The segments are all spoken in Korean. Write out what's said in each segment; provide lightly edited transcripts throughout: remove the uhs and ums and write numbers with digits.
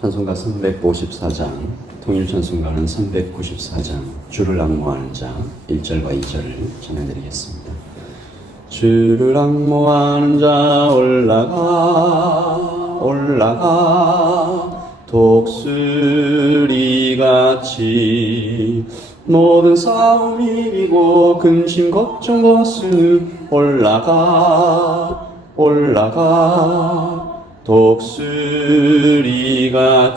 찬송가 354장, 통일찬송가는 394장, 주를 앙모하는 자 1절과 2절을 전해드리겠습니다. 주를 앙모하는 자 올라가 독수리같이 모든 싸움 이기고 근심 걱정 벗으 올라가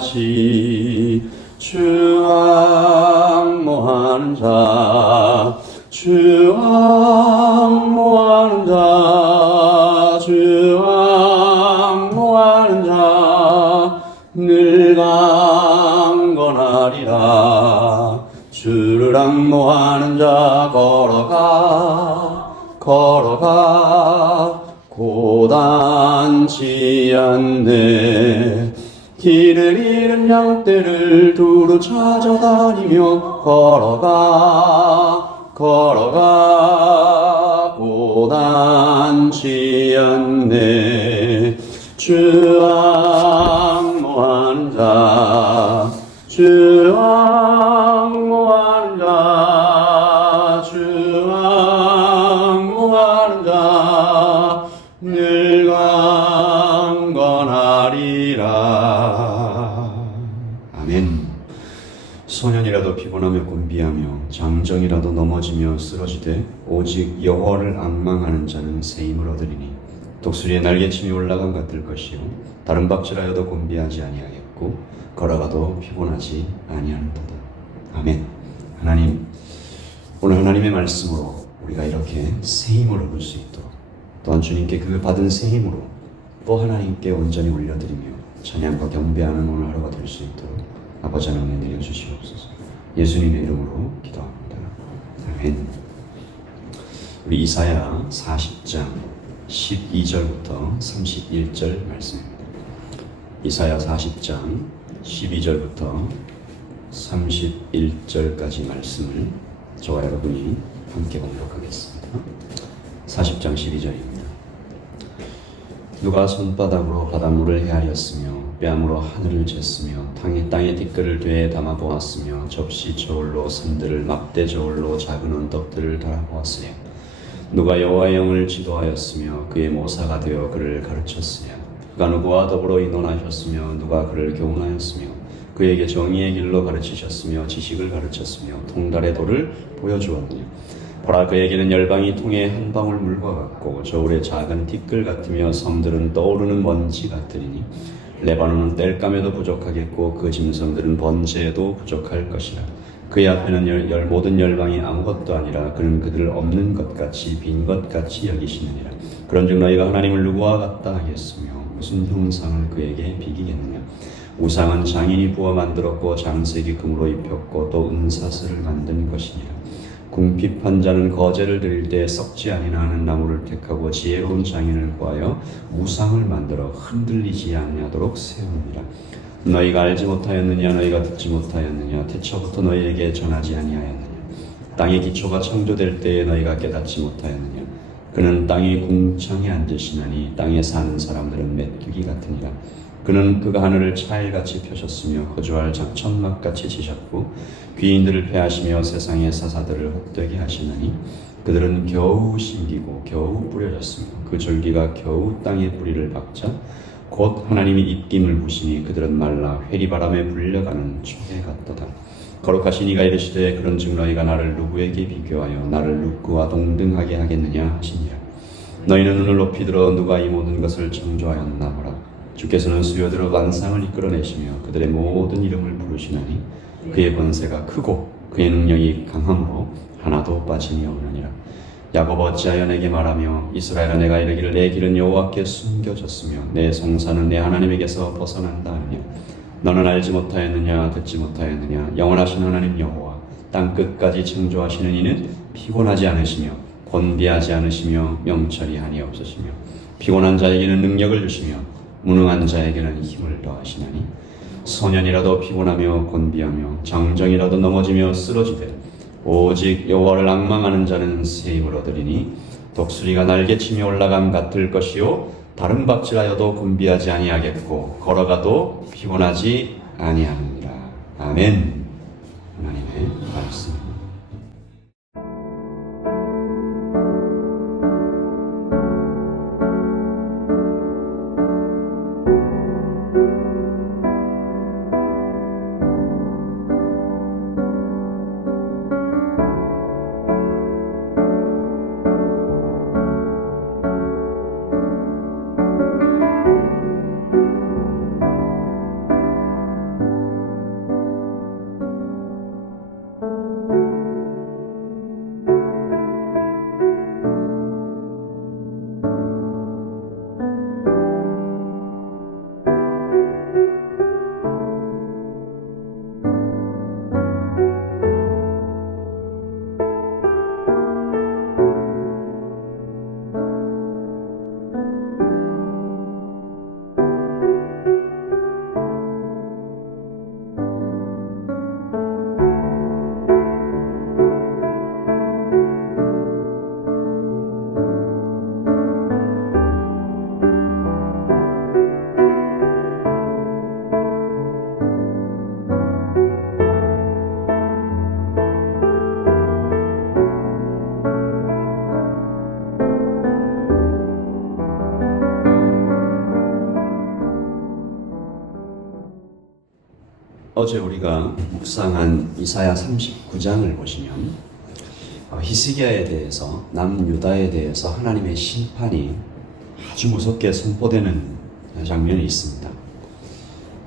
독수리같이 주 앙모하는 자 주 앙모하는 자 주 앙모하는 자 늘 강건하리라. 주를 앙모하는 자 걸어가 고단치 않네. 길을 잃은 양떼를 두루 찾아다니며 걸어가 고단치 않네. 주 앙모하는 자 주 앙모하는 자 주 앙모하는 자 늘 강건하리라. 아멘. 소년이라도 피곤하며 곤비하며 장정이라도 넘어지며 쓰러지되 오직 여호와를 앙망하는 자는 새 힘을 얻으리니 독수리의 날개침이 올라간 같을 것이요 다른 박질하여도 곤비하지 아니하겠고 걸어가도 피곤하지 아니하는도다. 아멘. 하나님, 오늘 하나님의 말씀으로 우리가 이렇게 새 힘을 얻을 수 있도록 또한 주님께 그 받은 새 힘으로 또 하나님께 온전히 올려드리며 찬양과 경배하는 오늘 하루가 될 수 있도록 아버지 하나님 내려주시옵소서. 예수님의 이름으로 기도합니다. 아멘. 우리 이사야 40장 12절부터 31절 말씀입니다. 이사야 40장 12절부터 31절까지 말씀을 저와 여러분이 함께 공독하겠습니다. 40장 12절입니다. 누가 손바닥으로 바닷물을 헤아렸으며 뺨으로 하늘을 쟀으며 땅에 티끌을 되에 담아 보았으며 접시 저울로 산들을 막대 저울로 작은 언덕들을 달아보았으며 누가 여호와의 영을 지도하였으며 그의 모사가 되어 그를 가르쳤으며 그가 누구와 더불어 의논하셨으며 누가 그를 교훈하였으며 그에게 정의의 길로 가르치셨으며 지식을 가르쳤으며 통달의 도를 보여주었느냐. 보라, 그에게는 열방이 통에 한 방울 물과 같고 저울의 작은 티끌 같으며 섬들은 떠오르는 먼지 같으리니 레바논은 땔감에도 부족하겠고 그 짐승들은 번제에도 부족할 것이라. 그의 앞에는 모든 열방이 아무것도 아니라 그는 그들을 없는 것 같이 빈 것 같이 여기시느니라. 그런즉 너희가 하나님을 누구와 같다 하겠으며 무슨 형상을 그에게 비기겠느냐. 우상은 장인이 부어 만들었고 장색이 금으로 입혔고 또 은사슬을 만든 것이니라. 궁핍한 자는 거제를 드릴 때 썩지 아니하는 나무를 택하고 지혜로운 장인을 구하여 우상을 만들어 흔들리지 아니하도록 세우느니라. 너희가 알지 못하였느냐. 너희가 듣지 못하였느냐. 태초부터 너희에게 전하지 아니하였느냐. 땅의 기초가 창조될 때에 너희가 깨닫지 못하였느냐. 그는 땅의 궁창에 앉으시나니 땅에 사는 사람들은 메뚜기 같으니라. 그가 하늘을 차일같이 펴셨으며 거주할 천막같이 지셨고 귀인들을 패하시며 세상의 사사들을 헛되게 하시나니 그들은 겨우 심기고 겨우 뿌려졌으며 그 줄기가 겨우 땅에 뿌리를 박자 곧 하나님이 입김을 부시니 그들은 말라 회리바람에 불려가는 초계 같도다. 거룩하신 이가 이르시되 그런즉 너희가 나를 누구에게 비교하여 나를 누구와 동등하게 하겠느냐 하시니라. 너희는 눈을 높이 들어 누가 이 모든 것을 창조하였나 보라. 주께서는 수요대로 만상을 이끌어내시며 그들의 모든 이름을 부르시나니 그의 권세가 크고 그의 능력이 강함으로 하나도 빠짐이 없느니라. 야곱 어찌하여 내게 말하며 이스라엘아 내가 이르기를 내 길은 여호와께 숨겨졌으며 내 성사는 내 하나님에게서 벗어난다 하느냐. 너는 알지 못하였느냐. 듣지 못하였느냐. 영원하신 하나님 여호와 땅 끝까지 창조하시는 이는 피곤하지 않으시며 곤비하지 않으시며 명철이 한이 없으시며 피곤한 자에게는 능력을 주시며 무능한 자에게는 힘을 더하시나니 소년이라도 피곤하며 곤비하며 장정이라도 넘어지며 쓰러지되 오직 여호와를 앙망하는 자는 새 힘을 얻으리니 독수리가 날개치며 올라감 같을 것이요 다른 밥질하여도 곤비하지 아니하겠고 걸어가도 피곤하지 아니하느니라. 아멘. 하나님의 말씀. 어제 우리가 묵상한 이사야 39장을 보시면 히스기야에 대해서 남유다에 대해서 하나님의 심판이 아주 무섭게 선포되는 장면이 있습니다.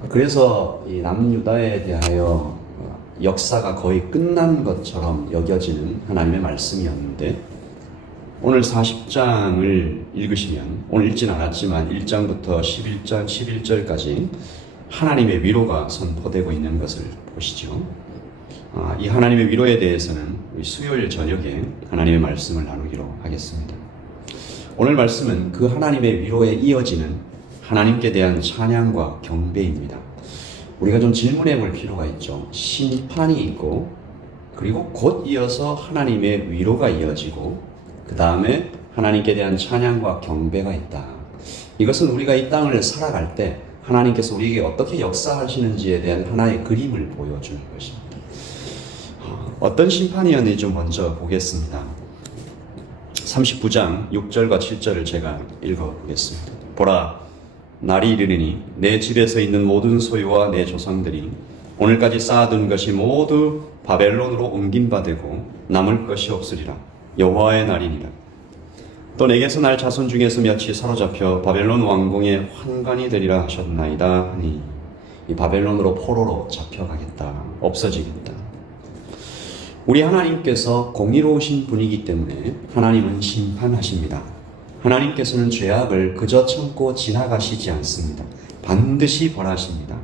그래서 이 남유다에 대하여 역사가 거의 끝난 것처럼 여겨지는 하나님의 말씀이었는데 오늘 40장을 읽으시면 오늘 읽진 않았지만 1장부터 11장 11절까지 하나님의 위로가 선포되고 있는 것을 보시죠. 이 하나님의 위로에 대해서는 우리 수요일 저녁에 하나님의 말씀을 나누기로 하겠습니다. 오늘 말씀은 그 하나님의 위로에 이어지는 하나님께 대한 찬양과 경배입니다. 우리가 좀 질문해 볼 필요가 있죠. 심판이 있고 그리고 곧 이어서 하나님의 위로가 이어지고 그 다음에 하나님께 대한 찬양과 경배가 있다. 이것은 우리가 이 땅을 살아갈 때 하나님께서 우리에게 어떻게 역사하시는지에 대한 하나의 그림을 보여주는 것입니다. 어떤 심판이었는지 좀 먼저 보겠습니다. 39장 6절과 7절을 제가 읽어보겠습니다. 보라, 날이 이르리니 내 집에서 있는 모든 소유와 내 조상들이 오늘까지 쌓아둔 것이 모두 바벨론으로 옮김받고 남을 것이 없으리라. 여호와의 날이니라. 또 내게서 날 자손 중에서 몇이 사로잡혀 바벨론 왕궁의 환관이 되리라 하셨나이다 하니 이 바벨론으로 포로로 잡혀가겠다. 없어지겠다. 우리 하나님께서 공의로우신 분이기 때문에 하나님은 심판하십니다. 하나님께서는 죄악을 그저 참고 지나가시지 않습니다. 반드시 벌하십니다.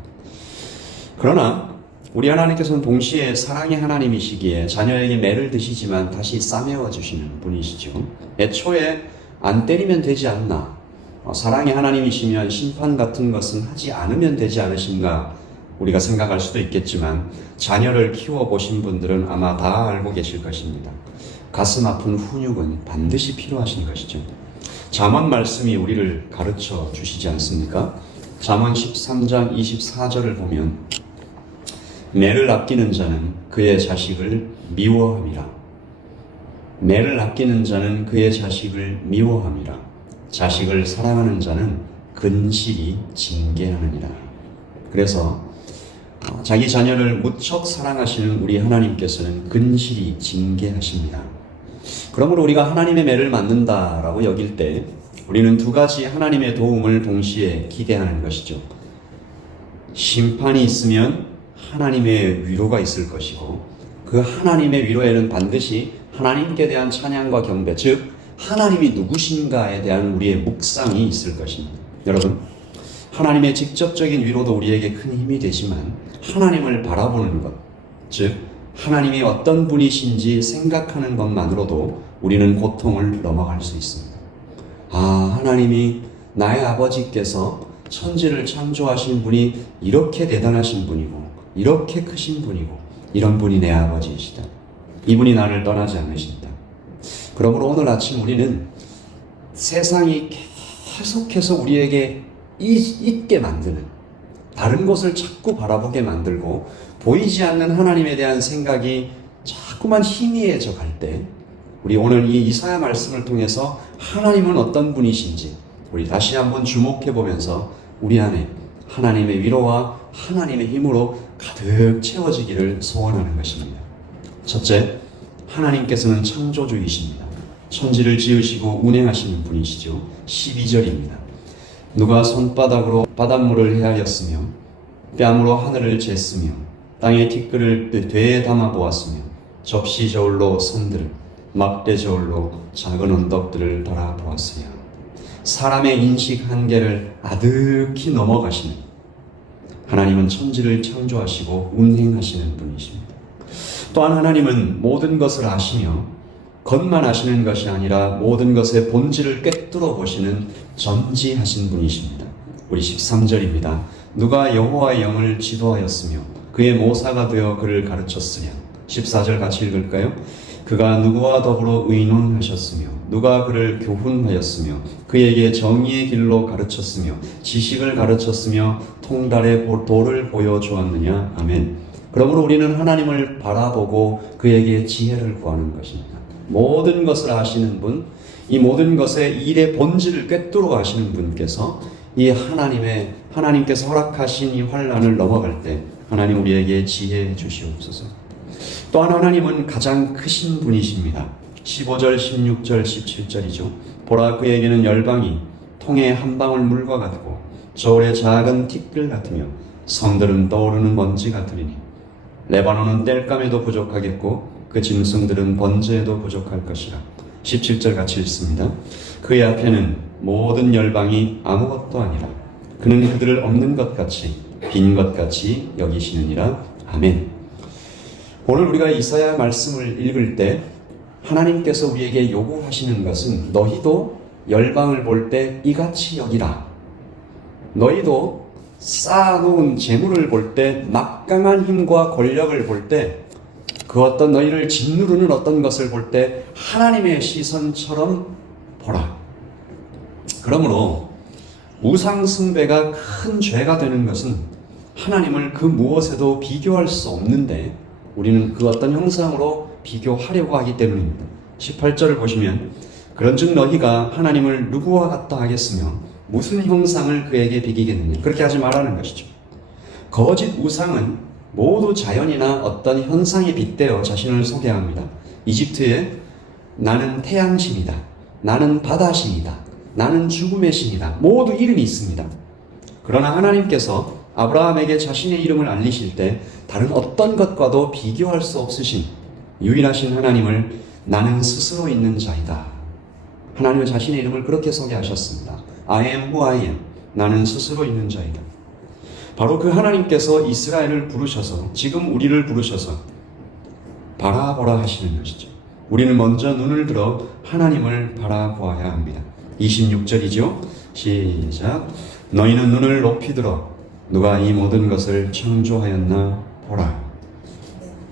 그러나 우리 하나님께서는 동시에 사랑의 하나님이시기에 자녀에게 매를 드시지만 다시 싸매워 주시는 분이시죠. 애초에 안 때리면 되지 않나, 사랑의 하나님이시면 심판 같은 것은 하지 않으면 되지 않으신가 우리가 생각할 수도 있겠지만 자녀를 키워보신 분들은 아마 다 알고 계실 것입니다. 가슴 아픈 훈육은 반드시 필요하신 것이죠. 잠언 말씀이 우리를 가르쳐 주시지 않습니까? 잠언 13장 24절을 보면 매를 아끼는 자는 그의 자식을 미워함이라. 매를 아끼는 자는 그의 자식을 미워함이라. 자식을 사랑하는 자는 근실이 징계하느니라. 그래서 자기 자녀를 무척 사랑하시는 우리 하나님께서는 근실이 징계하십니다. 그러므로 우리가 하나님의 매를 맞는다라고 여길 때 우리는 두 가지 하나님의 도움을 동시에 기대하는 것이죠. 심판이 있으면 하나님의 위로가 있을 것이고 그 하나님의 위로에는 반드시 하나님께 대한 찬양과 경배, 즉 하나님이 누구신가에 대한 우리의 묵상이 있을 것입니다. 여러분, 하나님의 직접적인 위로도 우리에게 큰 힘이 되지만 하나님을 바라보는 것, 즉 하나님이 어떤 분이신지 생각하는 것만으로도 우리는 고통을 넘어갈 수 있습니다. 하나님이 나의 아버지께서 천지를 창조하신 분이 이렇게 대단하신 분이고 이렇게 크신 분이고 이런 분이 내 아버지이시다. 이분이 나를 떠나지 않으신다. 그러므로 오늘 아침 우리는 세상이 계속해서 우리에게 잊게 만드는, 다른 곳을 자꾸 바라보게 만들고 보이지 않는 하나님에 대한 생각이 자꾸만 희미해져 갈 때, 우리 오늘 이 이사야 말씀을 통해서 하나님은 어떤 분이신지 우리 다시 한번 주목해 보면서 우리 안에 하나님의 위로와 하나님의 힘으로 가득 채워지기를 소원하는 것입니다. 첫째, 하나님께서는 창조주이십니다. 천지를 지으시고 운행하시는 분이시죠. 12절입니다. 누가 손바닥으로 바닷물을 헤아렸으며 뺨으로 하늘을 쟀으며 땅의 티끌을 되에 담아 보았으며 접시 저울로 선들을 막대 저울로 작은 언덕들을 달아보았으며 사람의 인식 한계를 아득히 넘어가시는 하나님은 천지를 창조하시고 운행하시는 분이십니다. 또한 하나님은 모든 것을 아시며 겉만 아시는 것이 아니라 모든 것의 본질을 꿰뚫어 보시는 전지하신 분이십니다. 우리 13절입니다. 누가 여호와의 영을 지도하였으며 그의 모사가 되어 그를 가르쳤으며 14절 같이 읽을까요? 그가 누구와 더불어 의논하셨으며 누가 그를 교훈하였으며 그에게 정의의 길로 가르쳤으며 지식을 가르쳤으며 통달의 도를 보여주었느냐. 아멘. 그러므로 우리는 하나님을 바라보고 그에게 지혜를 구하는 것입니다. 모든 것을 아시는 분, 이 모든 것의 일의 본질을 꿰뚫어 아시는 분께서 이 하나님께서 허락하신 이 환난을 넘어갈 때 하나님 우리에게 지혜 주시옵소서. 또한 하나님은 가장 크신 분이십니다. 15절, 16절, 17절이죠. 보라, 그에게는 열방이 통에 한 방울 물과 같고 저울의 작은 티끌 같으며 성들은 떠오르는 먼지 같으리니 레바논은 땔감에도 부족하겠고 그 짐승들은 번제에도 부족할 것이라. 17절 같이 읽습니다. 그의 앞에는 모든 열방이 아무것도 아니라 그는 그들을 없는 것 같이 빈 것 같이 여기시느니라. 아멘. 오늘 우리가 이사야 말씀을 읽을 때 하나님께서 우리에게 요구하시는 것은 너희도 열방을 볼 때 이같이 여기라. 너희도 쌓아놓은 재물을 볼 때, 막강한 힘과 권력을 볼 때, 그 어떤 너희를 짓누르는 어떤 것을 볼 때 하나님의 시선처럼 보라. 그러므로 우상 숭배가 큰 죄가 되는 것은 하나님을 그 무엇에도 비교할 수 없는데 우리는 그 어떤 형상으로 비교하려고 하기 때문입니다. 18절을 보시면 그런즉 너희가 하나님을 누구와 같다 하겠으며 무슨 형상을 그에게 비기겠느냐. 그렇게 하지 말라는 것이죠. 거짓 우상은 모두 자연이나 어떤 현상에 빗대어 자신을 소개합니다. 이집트에 나는 태양신이다, 나는 바다신이다, 나는 죽음의 신이다, 모두 이름이 있습니다. 그러나 하나님께서 아브라함에게 자신의 이름을 알리실 때 다른 어떤 것과도 비교할 수 없으신 유일하신 하나님을 나는 스스로 있는 자이다. 하나님은 자신의 이름을 그렇게 소개하셨습니다. I am who I am. 나는 스스로 있는 자이다. 바로 그 하나님께서 이스라엘을 부르셔서 지금 우리를 부르셔서 바라보라 하시는 것이죠. 우리는 먼저 눈을 들어 하나님을 바라보아야 합니다. 26절이죠. 시작. 너희는 눈을 높이 들어 누가 이 모든 것을 창조하였나 보라.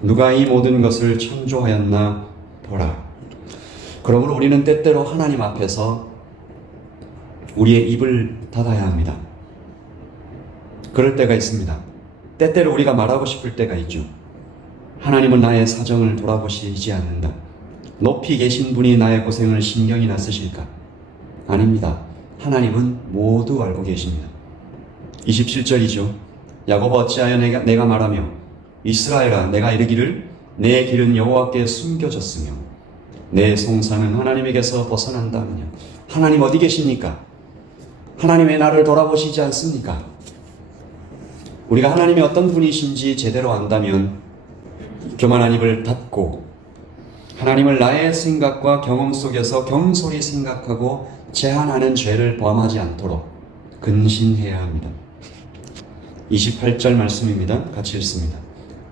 누가 이 모든 것을 창조하였나 보라. 그러므로 우리는 때때로 하나님 앞에서 우리의 입을 닫아야 합니다. 그럴 때가 있습니다. 때때로 우리가 말하고 싶을 때가 있죠. 하나님은 나의 사정을 돌아보시지 않는다. 높이 계신 분이 나의 고생을 신경이나 쓰실까? 아닙니다. 하나님은 모두 알고 계십니다. 27절이죠. 야곱아 어찌하여 내가 말하며 이스라엘아 내가 이르기를 내 길은 여호와께 숨겨졌으며 내 송사는 하나님에게서 벗어난다 하느냐. 하나님 어디 계십니까? 하나님 왜 나를 돌아보시지 않습니까? 우리가 하나님이 어떤 분이신지 제대로 안다면 교만한 입을 닫고 하나님을 나의 생각과 경험 속에서 경솔히 생각하고 제한하는 죄를 범하지 않도록 근신해야 합니다. 28절 말씀입니다. 같이 읽습니다.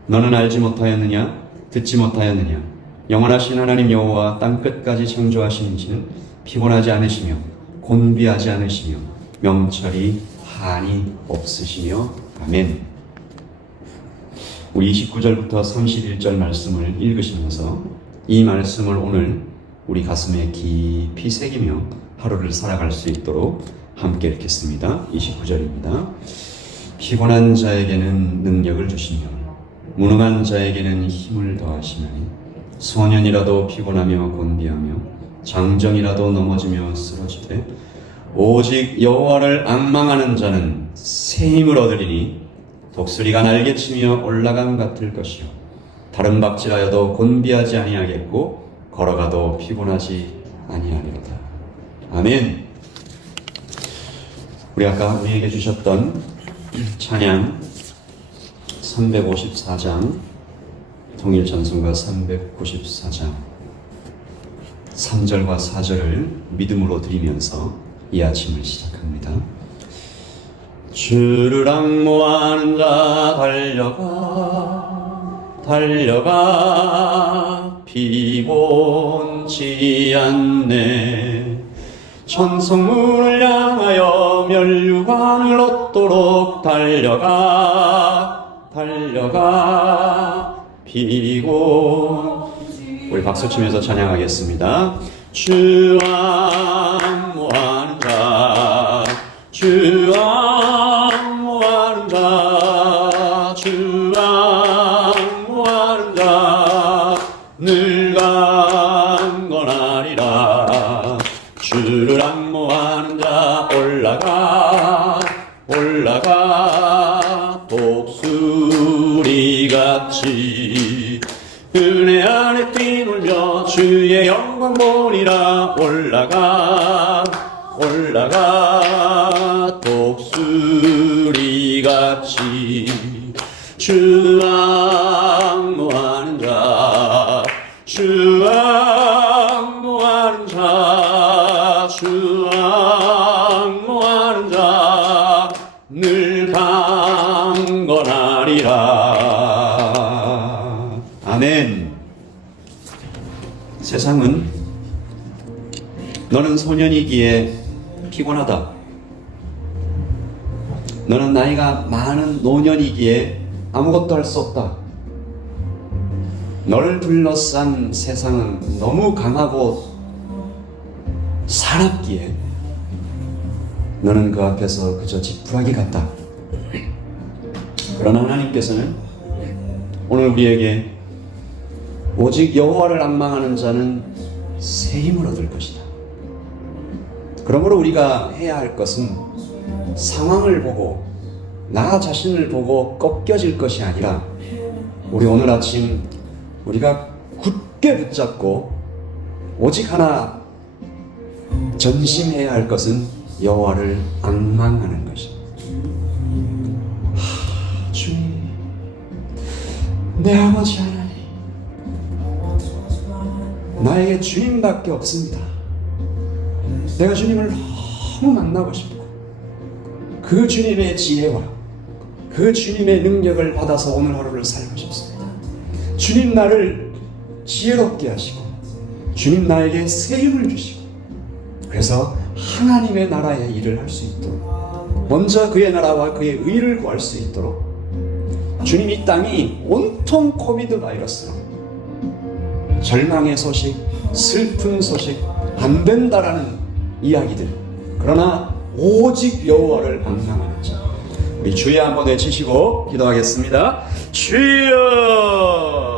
너는 알지 못하였느냐? 듣지 못하였느냐? 영원하신 하나님 여호와 땅끝까지 창조하신 이시는 피곤하지 않으시며 곤비하지 않으시며 명철이 한이 없으시며. 아멘. 우리 29절부터 31절 말씀을 읽으시면서 이 말씀을 오늘 우리 가슴에 깊이 새기며 하루를 살아갈 수 있도록 함께 읽겠습니다. 29절입니다. 피곤한 자에게는 능력을 주시며 무능한 자에게는 힘을 더하시나니 소년이라도 피곤하며 곤비하며 장정이라도 넘어지며 쓰러지되 오직 여호와를 앙망하는 자는 새 힘을 얻으리니 독수리가 날개치며 올라감 같을 것이요 다른 박질하여도 곤비하지 아니하겠고 걸어가도 피곤하지 아니하리로다. 아멘. 우리 아까 우리에게 주셨던 찬양 354장 통일전승가 394장 3절과 4절을 믿음으로 드리면서 이 아침을 시작합니다. 주를 앙모하는 자 달려가 피곤치 않네. 천성문을 향하여 멸류관을 얻도록 달려가 피곤. 우리 박수 치면서 찬양하겠습니다. 주 앙모하는 자, 주 앙모하는 자, 주 앙모하는 자, 늘 강건하리라. 주를 앙모하는 자 올라가 독수리같이 은혜 안에 뛰놀며 주의 영광 보리라. 올라가 독수리같이 주 앙모하는 자, 주 앙모하는 자, 주 앙모하는 자, 늘 강건하리라. 아멘. 세상은 너는 소년이기에 피곤하다, 너는 나이가 많은 노년이기에 아무것도 할 수 없다, 너를 둘러싼 세상은 너무 강하고 사납기에 너는 그 앞에서 그저 지푸라기 같다. 그러나 하나님께서는 오늘 우리에게 오직 여호와를 앙망하는 자는 새 힘을 얻을 것이다. 그러므로 우리가 해야 할 것은 상황을 보고 나 자신을 보고 꺾여질 것이 아니라 우리 오늘 아침 우리가 굳게 붙잡고 오직 하나 전심해야 할 것은 여호와를 앙망하는 것입니다. 주님, 내 아버지 하나님, 나에게 주님밖에 없습니다. 내가 주님을 너무 만나고 싶고 그 주님의 지혜와 그 주님의 능력을 받아서 오늘 하루를 살고 싶습니다. 주님 나를 지혜롭게 하시고 주님 나에게 새 힘을 주시고 그래서 하나님의 나라의 일을 할 수 있도록 먼저 그의 나라와 그의 의를 구할 수 있도록 주님 이 땅이 온통 코비드 바이러스로 절망의 소식, 슬픈 소식, 안 된다라는 이야기들, 그러나 오직 여호와를 앙망하는 자, 우리 주여 한번 외치시고 기도하겠습니다. 주여